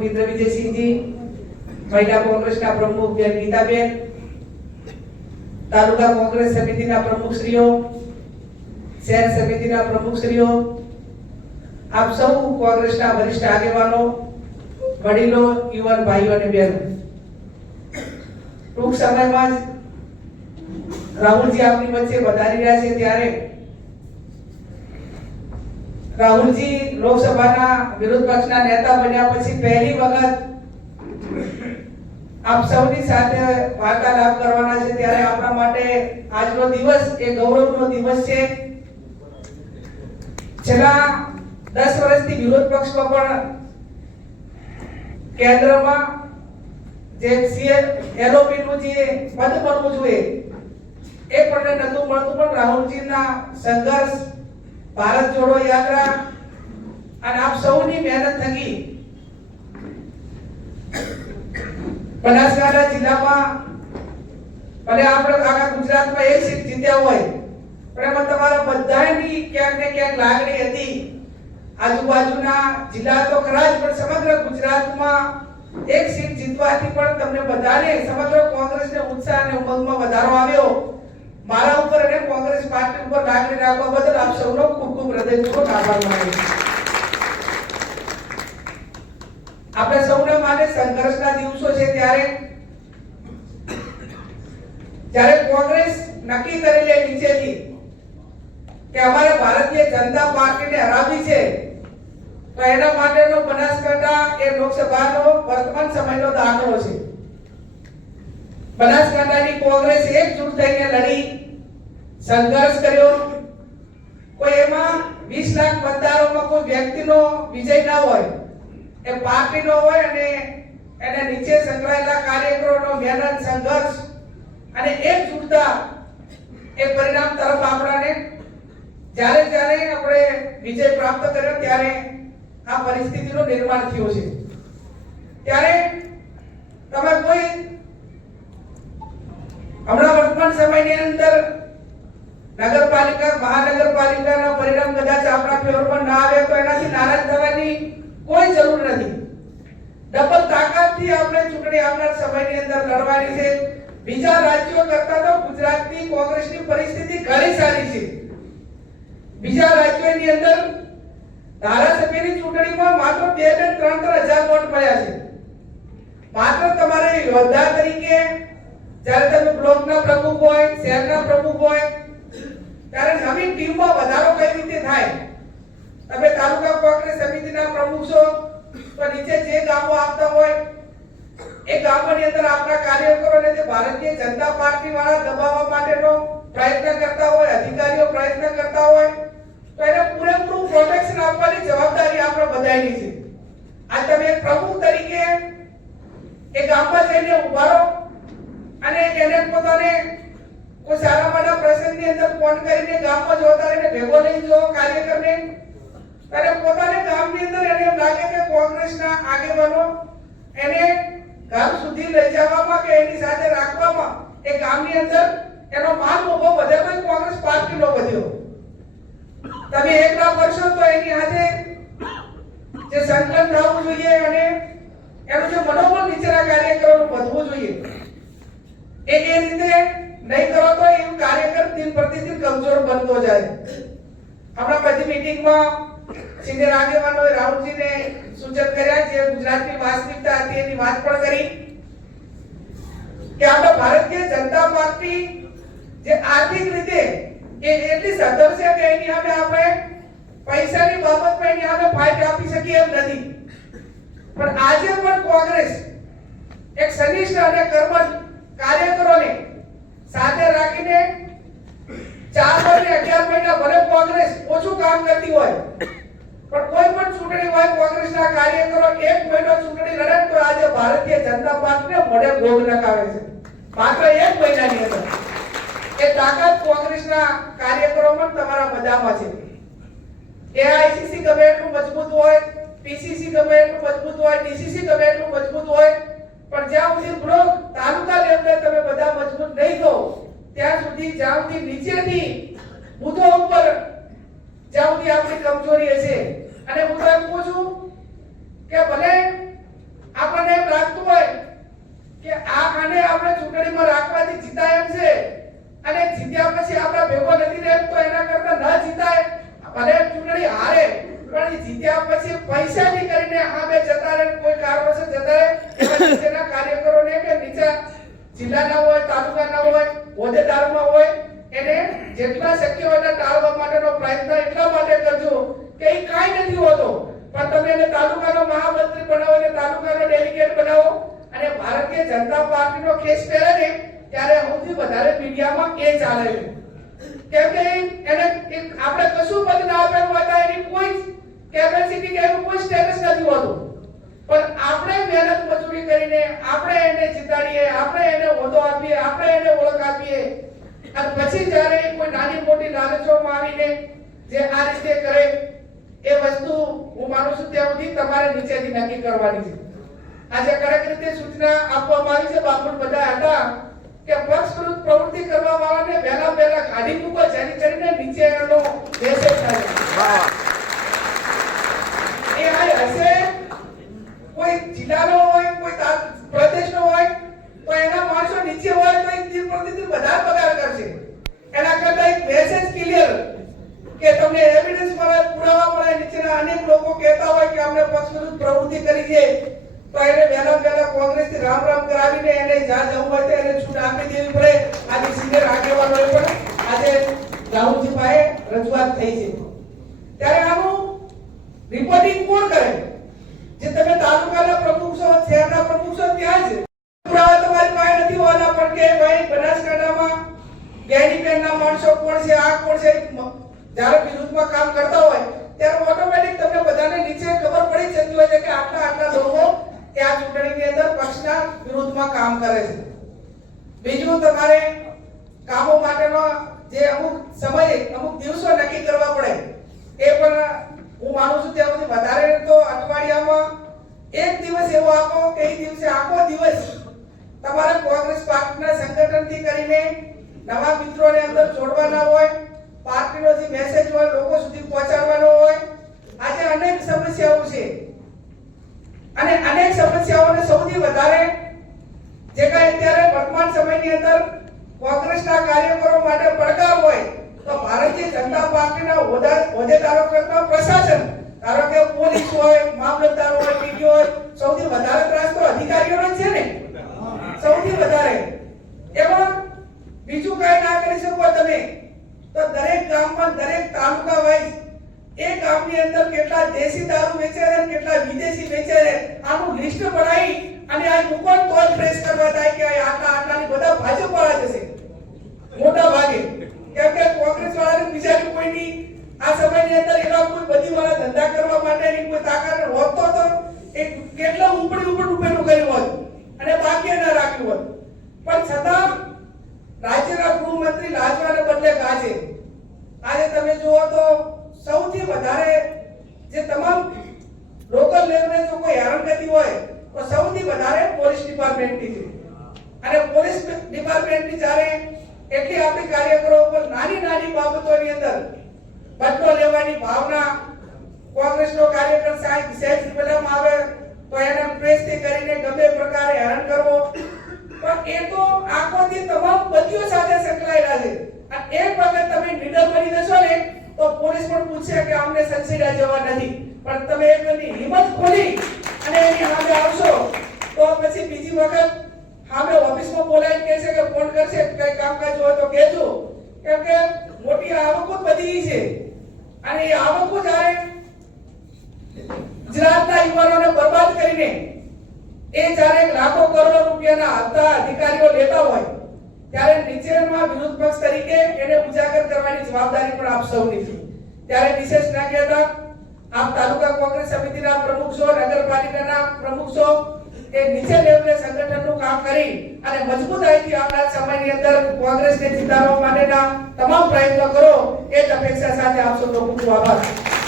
પ્રમુખ વિજયસિંહજી, મહિલા કોંગ્રેસના પ્રમુખ બેન ગીતાબેન, તાલુકા કોંગ્રેસ સમિતિના પ્રમુખશ્રીઓ શહેર સમિતિના પ્રમુખશ્રીઓ આપ સૌ કોંગ્રેસના વરિષ્ઠ આગેવાનો, વડીલો, યુવાન ભાઈઓ અને બહેનો. ટૂંક સમયમાં જ રાહુલજી આપની વચ્ચે વધારી રહ્યા છે ત્યારે રાહુલજી લોકસભાના વિરોધ પક્ષના નેતા બન્યા પછી પહેલી વખત આપ સૌની સાથે વાર્તાલાપ કરવાના છે ત્યારે આપણા માટે આજનો દિવસ એ ગૌરવનો દિવસ છે. છેલ્લા દસ વર્ષથી વિરોધ પક્ષમાં પણ કેન્દ્રમાં જે સીએમ એલઓપી નું જે પદ મળવું જોઈએ, એ પણ નતું મળતું. પણ રાહુલજીના સંઘર્ષ, ભારત જોડો યાત્રા અને આપ સૌની મહેનત થકી બનાસકાંઠા જિલ્લામાં ભલે આપણે આખા ગુજરાતમાં એક સીટ જીત્યા હોય, પણ એમાં તમારા બધાની ક્યાંક ને ક્યાંક લાગણી હતી. આજુબાજુના જિલ્લા તો ખરા જ, પણ સમગ્ર ગુજરાતમાં એક સીટ જીતવાથી પણ તમને બધાને, સમગ્ર કોંગ્રેસને ઉત્સાહ અને ઉમંગમાં વધારો આવ્યો. મારા ઉપર અને કોંગ્રેસ પાર્ટી ઉપર લાગણી રાખવા બદલ આપ સૌનો ખૂબ ખૂબ હૃદયપૂર્વક આભાર માનું છું. આપણે સૌના માટે સંઘર્ષના દિવસો છે ત્યારે જ્યારે કોંગ્રેસ નક્કી કરી લે નીચેથી કે અમારે ભારતીય જનતા પાર્ટીને હરાવી છે, તો એના માટેનો બનાસકાંઠા એ લોકસભાનો વર્તમાન સમયનો દાખલો છે. બનાસકાંઠાની કોંગ્રેસ એકજૂટ થઈને લડી, સંઘર્ષ કર્યો. કોઈ એમાં વીસ લાખ મતદારોમાં કોઈ વ્યક્તિનો વિજય ના હોય એ પાર્ટીનો હોય અને એને નીચે સંકળાયેલા કાર્યકરોનો મહેનત, સંઘર્ષ અને એકજૂટતા એ પરિણામ તરફ આપણાને જ્યારે જ્યારે આપણે વિજય પ્રાપ્ત કર્યો ત્યારે આ પરિસ્થિતિનું નિર્માણ થયું છે. ત્યારે તમે કોઈ હમણાં વર્તમાન સમયની અંદર નગરપાલિકા, મહાનગરપાલિકાના પરિણામ કદાચ આપણા ફેવરમાં ના આવે તો એનાથી નારાજ કોઈ જરૂર નથી. ડબલ તાકાતથી આપણે ચૂંટણી આવનાર સમયની અંદર લડવાની છે. બીજા રાજ્યો કરતા તો ગુજરાતની કોંગ્રેસની પરિસ્થિતિ ઘણી સારી છે. બીજા રાજ્યોની અંદર ધારાસભ્યની ચૂંટણીમાં માત્ર બે બે ત્રણ ત્રણ હજાર વોટ મળ્યા છે. માત્ર તમારે યોદ્ધા તરીકે, જ્યારે તમે બ્લોકના પ્રમુખ હોય, શહેરના પ્રમુખ હોય, ત્યારે નવી ટીમમાં વધારો કઈ રીતે થાય? તમે તાલુકા કોંગ્રેસ સમિતિના પ્રમુખ છો તો નીચે જે ગામો આવતા હોય, એ ગામોની અંદર આપણા કાર્યકરોને જે ભારતીય જનતા પાર્ટી વાળા દબાવવા માટેનો પ્રયત્ન કરતા હોય, અધિકારીઓ પ્રયત્ન કરતા હોય, તો એને પૂરેપૂરું પ્રોટેક્શન આપવાની જવાબદારી આપણે બધાની છે. આ તમે પ્રમુખ તરીકે એ ગામમાં જઈને ઊભા રહો અને એને પોતાને કોઈ સારા મારા પ્રસંગની અંદર ફોન કરીને ગામમાં જોતા રહીને ભેગો લઈ જો કાર્યકરને. અને પોતાને ગામની અંદર એને એમ લાગે કે કોંગ્રેસના આગેવાનો એને ગામ સુધી લઈ જવામાં કે એની સાથે રાખવામાં એ ગામની અંદર એનો માલ ઊભો વધે તો કોંગ્રેસ પાર્ટીનો વધ્યો. તમે એકલા કરશો તો એની હાથે જે સંકલન થવું જોઈએ અને એનું જે મનોબળ નીચેના કાર્યક્રમનું વધવું જોઈએ. એ એ રીતે નહીં કરો તો એ કાર્યક્રમ દિન પ્રતિદિન કમજોર બનતો જાય. હમણાં બધી મીટિંગમાં સિનિયર આગેવાનોએ રાહુલજીને સૂચન કર્યા જે ગુજરાતની વાસ્તવિકતા હતી એની વાત પણ કરી કે આપણે ભારતીય જનતા પાર્ટી જે આર્થિક રીતે એ એટલી સધર છે કે એની સામે આપણે પૈસાની બાબતમાં એની સામે ફાઇટ આપી શકીએ એમ નથી. પણ આજે પણ કોંગ્રેસ એક સનિષ્ઠ અને કર્મઠ કાર્યકરોને સાથે રાખીને ચાર વર્ષે અગિયાર મહિના ભલે કોંગ્રેસ ઓછું કામ કરતી હોય પણ કોઈ પણ ચૂંટણી હોય, કોંગ્રેસના કાર્યકરો એક મહિનો ચૂંટણી લડે તો આજે ભારતીય જનતા પાર્ટીને મોઢે ભોગ નખાવે છે. માત્ર એક મહિનાની અંદર. એ તાકાત કોંગ્રેસના કાર્યકરોમાં તમારા બધામાં છે. એઆઈસીસી ગમે એટલું મજબૂત હોય, પીસીસી ગમે એટલું મજબૂત હોય, ડીસીસી ગમે એટલું મજબૂત હોય, પણ જ્યાં સુધી બ્લોક તાલુકા લેવલે તમે બધા મજબૂત નહીં થો ત્યાં સુધી જ્યાં સુધી નીચેથી બુથો ઉપર જ્યાં સુધી આપણી કમજોરી હશે. અને હું તો એમ કહું છું કે ભલે આપણને એમ લાગતું હોય કે આ ખાને આપણે ચૂંટણીમાં રાખવાથી જીતા એમ છે, અને જીત્યા પછી આપણા ભેગો નથી રહેતો, તો એના કરતા ન જીતાય. ભલે ચૂંટણી હારે, પણ જીત્યા પછી પૈસા ની કરીને આ બે જતા રહે, કોઈ કારણોસર જતા રહે તેના કાર્યકરો ને કે નીચા જિલ્લાના હોય, તાલુકાના હોય, હોદ્દેદારોમાં જેટલા શક્ય હોય ટાળવા માટેનો પ્રયત્ન એટલા માટે કરજો કે એ કાંઈ નથી હોતો. પણ તમે એને તાલુકાનો મહામંત્રી બનાવો અને તાલુકાનો ડેલિગેટ બનાવો. અને ભારતીય જનતા પાર્ટીનો કેસ પહેરે ને, ત્યારે સૌથી વધારે મીડિયામાં એ ચાલે છે. કેમ કે એને આપણે કશું પદ ના આપેલું હતા એની કોઈ કેપેસિટી કે એનું કોઈ સ્ટેટસ નથી હોતું. પણ આપણે મહેનત મજૂરી કરીને આપણે એને જીતાડીએ, આપણે એને હોદો આપીએ, આપણે એને ઓળખ આપીએ અને પછી જ્યારે કોઈ નાની મોટી લાલચોમાં આવીને જે આ રીતે કરે, એ વસ્તુ હું માનું છું ત્યાં સુધી તમારે નીચેથી નક્કી કરવાની છે. આજે કડક રીતે સૂચના આપવામાં આવી છે, બાપુ બધા હતા કે પક્ષ વિરુદ્ધ પ્રવૃત્તિ કરવા વાળાને વહેલા વહેલા કાઢી મૂકો જેની કરીને નીચે એનો મેસેજ થાય એ આ હશે કોઈ જિલ્લાનો હોય કોઈ તા- પ્રદેશનો હોય તો એના માણસો નીચે હોય તો એક દિન પ્રતિદિન વધારે પગાર કરશે એના કરતા એક મેસેજ ક્લિયર કે તમને એવિડન્સ મળે પુરાવા અનેક લોકો કહેતા હોય કે અમને પક્ષ પ્રવૃત્તિ કરી છે. તો એને વહેલા વહેલા કોંગ્રેસ રામ રામ કરાવીને એને જ્યાં જવું હોય એને છૂટ આપી દેવી પડે. આજે સિનિયર આગેવાનોએ પણ આજે રાહુલજી પાસે રજૂઆત થઈ છે. ત્યારે આનું રિપોર્ટિંગ કોણ કરે? જે તમે તાલુકાના પ્રમુખ છો, શહેરના પ્રમુખ છો, ત્યાં જ. પુરાવા તમારી પાસે નથી હોવાના, પણ કે ભાઈ બનાસકાંઠામાં ગેરીબેનના માણસો કોણ છે, આ કોણ છે? જ્યારે વિરુદ્ધમાં કામ કરતા હોય ત્યારે ઓટોમેટિક તમને બધાને નીચે ખબર પડી જતી હોય છે કે આટલા આટલા લોકો ત્યાં ચૂંટણીની અંદર પક્ષના વિરુદ્ધમાં કામ કરે છે. બીજું તમારે કામો માટેનો જે અમુક સમયે અમુક દિવસો નક્કી કરવા પડે, એ પણ હું માનું છું ત્યાં સુધી વધારે તો અઠવાડિયામાં એક દિવસ એવો આપો કે એ દિવસે આખો દિવસ તમારે કોંગ્રેસ પાર્ટીના સંગઠનથી કરીને નવા મિત્રોને અંદર જોડવાના હોય પાર્ટીનો જે મેસેજ હોય લોકો સુધી પહોંચાડવાનો હોય આજે અનેક સમસ્યાઓ છે. અને અનેક સમસ્યાઓને સૌથી વધારે જે કાંઈ અત્યારે વર્તમાન સમયની અંદર કોંગ્રેસના કાર્યકરો માટે પડકાર હોય તો ભારતીય જનતા પાર્ટીના હોદ્દા- હોદ્દેદારો કરતા પ્રશાસન ધારો કે પોલીસ હોય મામલતદાર હોય પીડી હોય સૌથી વધારે ત્રાસ તો અધિકારીઓનો છે ને? સૌથી વધારે. એમાં બીજું કઈ ના કરી શકો તમે. તો દરેક ગામમાં દરેક તાલુકા વાઇઝ એ ગામની અંદર કેટલા દેશી દારૂ વેચે છે કેટલા વિદેશી વેચે છે આનું લિસ્ટ બનાવી અને આ મુકોટ કોલ પ્રેસ કરવા થાય કે આટલા આટલાની બધા ભાજપ વાળા જશે મોટા ભાગે. કેમ કે કોંગ્રેસ વાળાને બીજા કોઈની આ સમયની અંદર એના કોઈ બધી વાળા ધંધા કરવા માટેની કોઈ તાકાત હોત તો તો એ કેટલા ઉપડી ઉપડ ઉપેલું કર્યું હોત અને બાકી ના રાખ્યું હોત પણ છતાં રાજ્યના ગૃહમંત્રી લાજવાને બદલે ગાજે આજે તમે જુઓ તો સૌથી વધારે જે તમામ લોકલ લેવલે જો કોઈ હેરાનગતિ હોય તો સૌથી વધારે પોલીસ ડિપાર્ટમેન્ટની છે. અને પોલીસ ડિપાર્ટમેન્ટની જ્યારે એટલી આપણી કાર્યકરો ઉપર નાની નાની બાબતોની અંદર બદલો લેવાની ભાવના કોંગ્રેસનો કાર્યકર સાહેબ સહેજ બનાવવામાં આવે તો એને પ્રેસથી કરીને ગમે પ્રકારે હેરાન કરવો. પણ એ તો આખોથી તમામ બદીઓ સાથે સંકળાયેલા છે. અને એક વખત તમે નીડર બની જશો ને, તો પોલીસ પણ પૂછશે કે અમને સંસીડા જવા નથી. પણ તમે એમની હિંમત ખોલી અને એની સામે આવશો. તો પછી બીજી વખત સામે ઓફિસમાં બોલાવીને કહેશે કે ફોન કરશે, કઈ કામકાજ હોય તો કહેજો. કેમ કે મોટી આવકો બધી છે. અને એ આવકો જ્યારે ગુજરાતના યુવાનોને બરબાદ કરીને એ જ્યારે લાખો કરોડો રૂપિયાના હપ્તા અધિકારીઓ લેતા હોય, ત્યારે નીચેમાં વિરોધ પક્ષ તરીકે એને ઉજાગર કરવાની જવાબદારી પણ આપ સૌની છે. ત્યારે વિશેષ ના કહેતા આપ તાલુકા કોંગ્રેસ સમિતિના પ્રમુખ છો, નગરપાલિકાના પ્રમુખ છો એ નીચે લેવલે સંગઠનનું કામ કરી અને મજબૂતાઈથી આવનાર સમયની અંદર કોંગ્રેસને જીતાડવા માટેના તમામ પ્રયત્નો કરો એ જ અપેક્ષા સાથે આપ સૌનો ખૂબ ખૂબ આભાર.